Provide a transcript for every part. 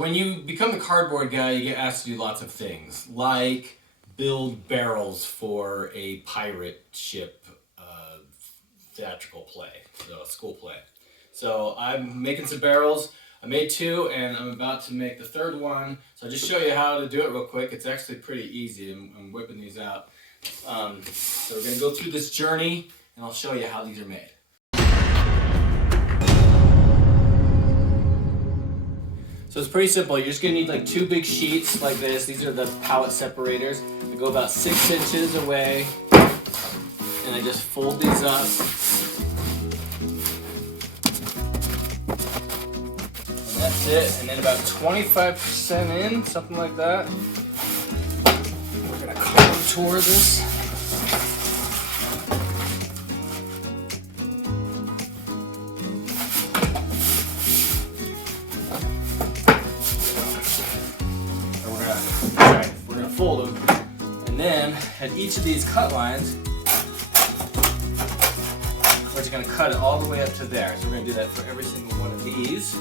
when you become the cardboard guy, you get asked to do lots of things, like build barrels for a pirate ship theatrical play, so a school play. So I'm making some barrels. I made 2 and I'm about to make the 3rd one. So I'll just show you how to do it real quick. It's actually pretty easy. I'm whipping these out. So we're going to go through this journey and I'll show you how these are made. So it's pretty simple. You're just going to need like 2 big sheets like this. These are the pallet separators. They go about 6 inches away. And I just fold these up. And that's it. And then about 25% in, something like that. We're going to contour this. We're going to fold them. And then at each of these cut lines, we're just going to cut it all the way up to there. So we're going to do that for every single one of these.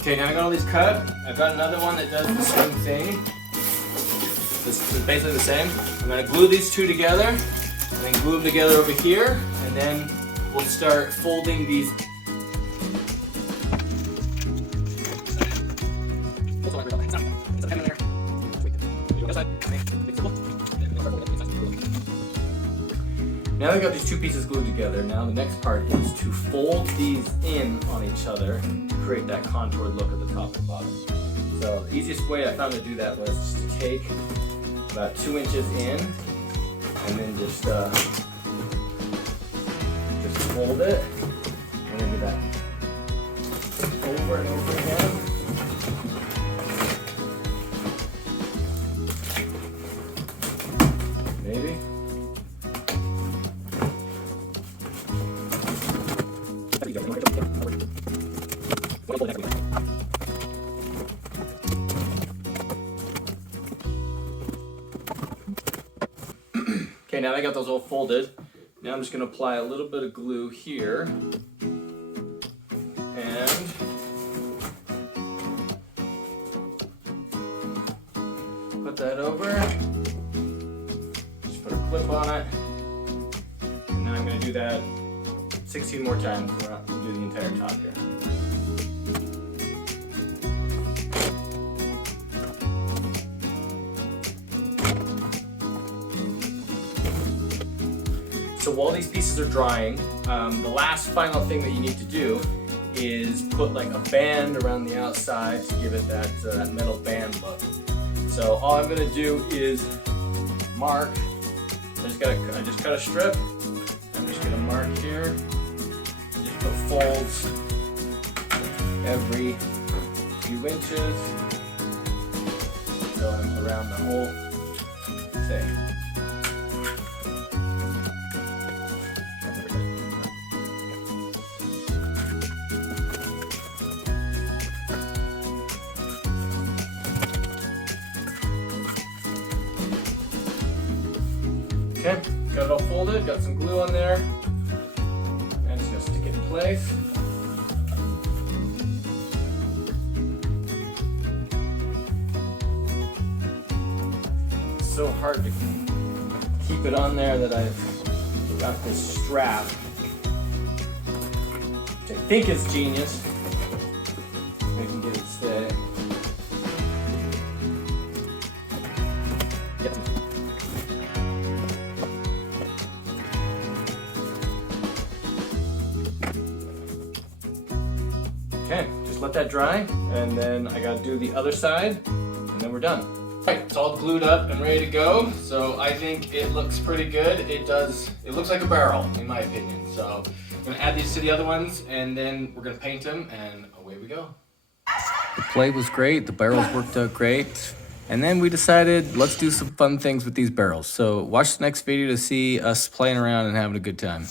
Okay, now I got all these cut. I've got another one that does the same thing. This is basically the same. I'm going to glue these 2 together, and then glue them together over here, and then we'll start folding these. Now I've got these 2 pieces glued together. Now the next part is to fold these in on each other to create that contoured look at the top and bottom. So the easiest way I found to do that was just to take about 2 inches in and then just fold it. I'm gonna do that over and over again. Maybe. Okay, now I got those all folded. Now I'm just going to apply a little bit of glue here. And put that over. Just put a clip on it. And now I'm going to do that 16 more times. We'll do the entire top here. So while these pieces are drying, the last final thing that you need to do is put like a band around the outside to give it that metal band look. So all I'm going to do is mark. I just cut a strip. I'm just going to mark here. Just put folds every few inches. So I'm around the whole thing. Okay, got it all folded, got some glue on there, and just gonna stick it in place. It's so hard to keep it on there that I've got this strap, which I think is genius. I can get it to stay. Okay, just let that dry, and then I gotta do the other side, and then we're done. Alright, it's all glued up and ready to go, so I think it looks pretty good. It looks like a barrel, in my opinion. So I'm gonna add these to the other ones, and then we're gonna paint them, and away we go. The play was great, the barrels worked out great, and then we decided, let's do some fun things with these barrels. So watch the next video to see us playing around and having a good time.